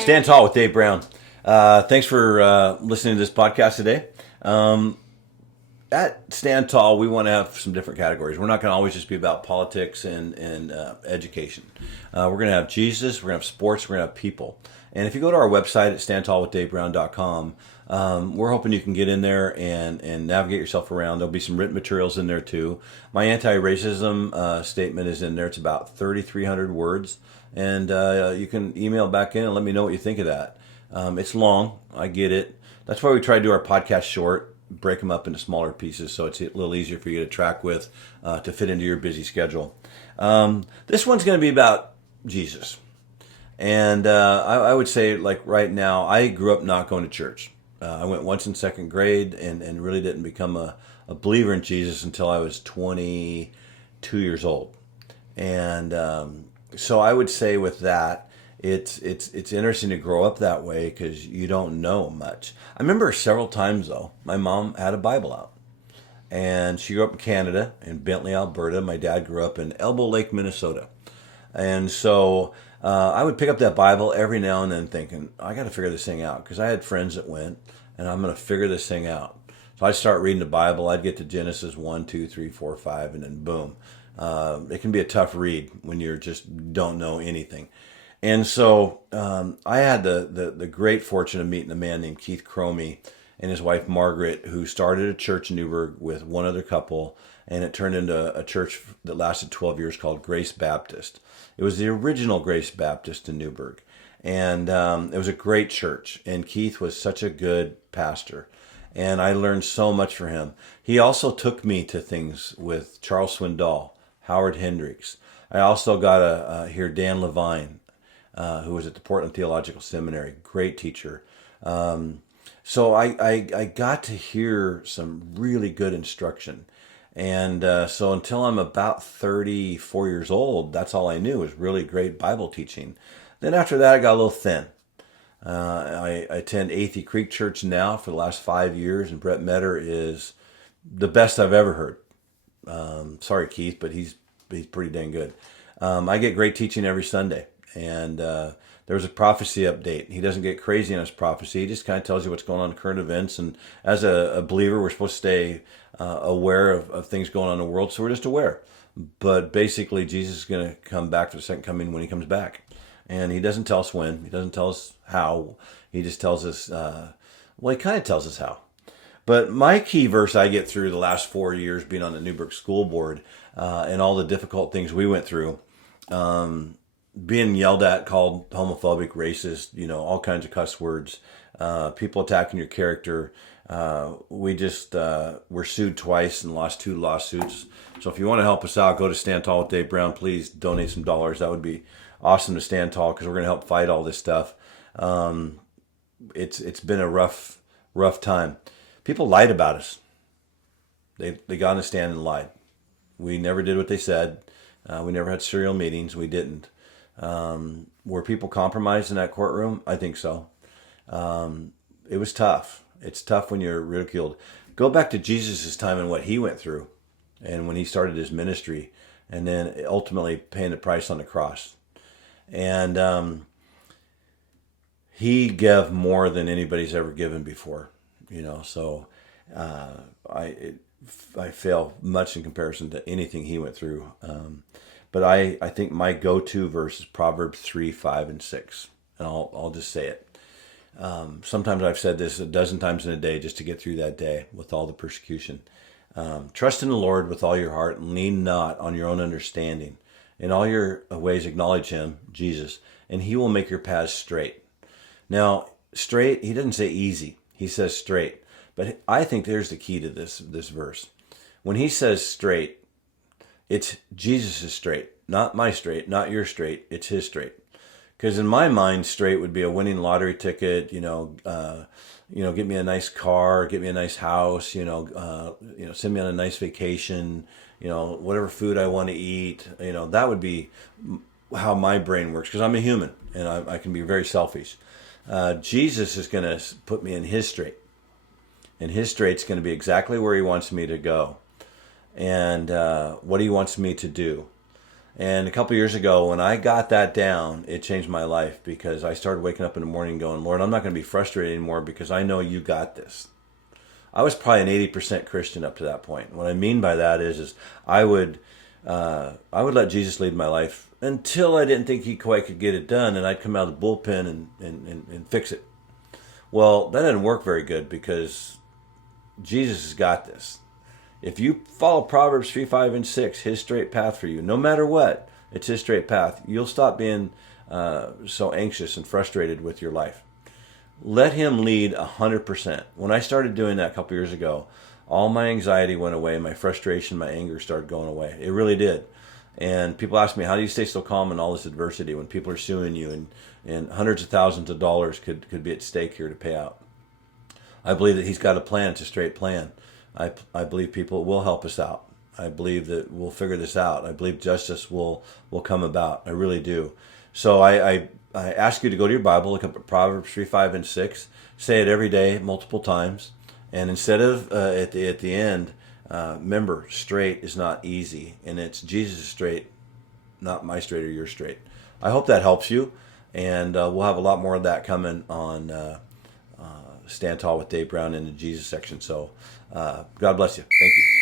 Stand Tall with Dave Brown. Thanks for listening to this podcast today. At Stand Tall, we want to have some different categories. We're not going to always just be about politics and education. We're going to have Jesus, we're going to have sports, we're going to have people. And if you go to our website at standtallwithdavebrown.com, we're hoping you can get in there and navigate yourself around. There'll be some written materials in there too. My anti-racism statement is in there. It's about 3,300 words. And you can email back in and let me know what you think of that. It's long. I get it. That's why we try to do our podcast short, break them up into smaller pieces so it's a little easier for you to track with, to fit into your busy schedule. This one's going to be about Jesus. And I would say, like right now, I grew up not going to church. I went once in second grade and really didn't become a believer in Jesus until I was 22 years old. And so I would say with that, it's interesting to grow up that way because you don't know much. I remember several times though, my mom had a Bible out, and she grew up in Canada in Bentley, Alberta. My dad grew up in Elbow Lake, Minnesota, and so I would pick up that Bible every now and then, thinking I got to figure this thing out because I had friends that went, and I'm going to figure this thing out. So I'd start reading the Bible. I'd get to Genesis 1, 2, 3, 4, 5, and then boom. It can be a tough read when you just don't know anything. And so I had the great fortune of meeting a man named Keith Cromie and his wife Margaret, who started a church in Newburgh with one other couple, and it turned into a church that lasted 12 years called Grace Baptist. It was the original Grace Baptist in Newburgh. And it was a great church, and Keith was such a good pastor. And I learned so much from him. He also took me to things with Charles Swindoll, Howard Hendricks. I also got to hear Dan Levine, who was at the Portland Theological Seminary, great teacher. So I got to hear some really good instruction. And so until I'm about 34 years old, that's all I knew was really great Bible teaching. Then after that, I got a little thin. I attend Athey Creek Church now for the last 5 years, and Brett Metter is the best I've ever heard. Sorry, Keith, but he's pretty dang good. I get great teaching every Sunday, and there was a prophecy update. He doesn't get crazy on his prophecy. He just kind of tells you what's going on in current events. And as a believer, we're supposed to stay aware of things going on in the world, so we're just aware. But basically, Jesus is going to come back for the second coming when he comes back. And he doesn't tell us when. He doesn't tell us how. He just tells us, he kind of tells us how. But my key verse I get through the last 4 years being on the Newburgh School Board and all the difficult things we went through, being yelled at, called homophobic, racist, all kinds of cuss words, people attacking your character. We just were sued twice and lost 2 lawsuits. So if you want to help us out, go to Stand Tall with Dave Brown. Please donate some dollars. That would be awesome to stand tall because we're going to help fight all this stuff. It's been a rough time. People lied about us. They got on the stand and lied. We never did what they said. We never had serial meetings. We didn't. Were people compromised in that courtroom? I think so. It was tough. It's tough when you're ridiculed. Go back to Jesus' time and what he went through, and when he started his ministry, and then ultimately paying the price on the cross. And he gave more than anybody's ever given before, So I fail much in comparison to anything he went through. But I think my go-to verse is Proverbs 3, 5, and 6. And I'll just say it. Sometimes I've said this a dozen times in a day just to get through that day with all the persecution. Trust in the Lord with all your heart and lean not on your own understanding. In all your ways acknowledge him, Jesus, and he will make your paths straight. Now, straight, he doesn't say easy. He says straight. But I think there's the key to this verse. When he says straight, it's Jesus' straight, not my straight, not your straight. It's his straight. Because in my mind, straight would be a winning lottery ticket. Get me a nice car, get me a nice house. Send me on a nice vacation. Whatever food I want to eat. That would be how my brain works. Because I'm a human and I can be very selfish. Jesus is going to put me in his straight. And his straight's going to be exactly where he wants me to go. And what he wants me to do. And a couple years ago, when I got that down, it changed my life because I started waking up in the morning going, Lord, I'm not going to be frustrated anymore because I know you got this. I was probably an 80% Christian up to that point. What I mean by that is I would let Jesus lead my life until I didn't think he quite could get it done, and I'd come out of the bullpen and fix it. Well, that didn't work very good because Jesus has got this. If you follow Proverbs 3, 5, and 6, his straight path for you, no matter what, it's his straight path. You'll stop being so anxious and frustrated with your life. Let him lead 100%. When I started doing that a couple years ago, all my anxiety went away. My frustration, my anger started going away. It really did. And people ask me, how do you stay so calm in all this adversity when people are suing you and hundreds of thousands of dollars could be at stake here to pay out? I believe that he's got a plan. It's a straight plan. I believe people will help us out. I believe that we'll figure this out. I believe justice will come about. I really do. So I ask you to go to your Bible, look up at Proverbs 3, 5, and 6. Say it every day, multiple times. And instead of at the end, remember, straight is not easy. And it's Jesus' straight, not my straight or your straight. I hope that helps you. And we'll have a lot more of that coming on Stand Tall with Dave Brown in the Jesus section. So God bless you. Thank you.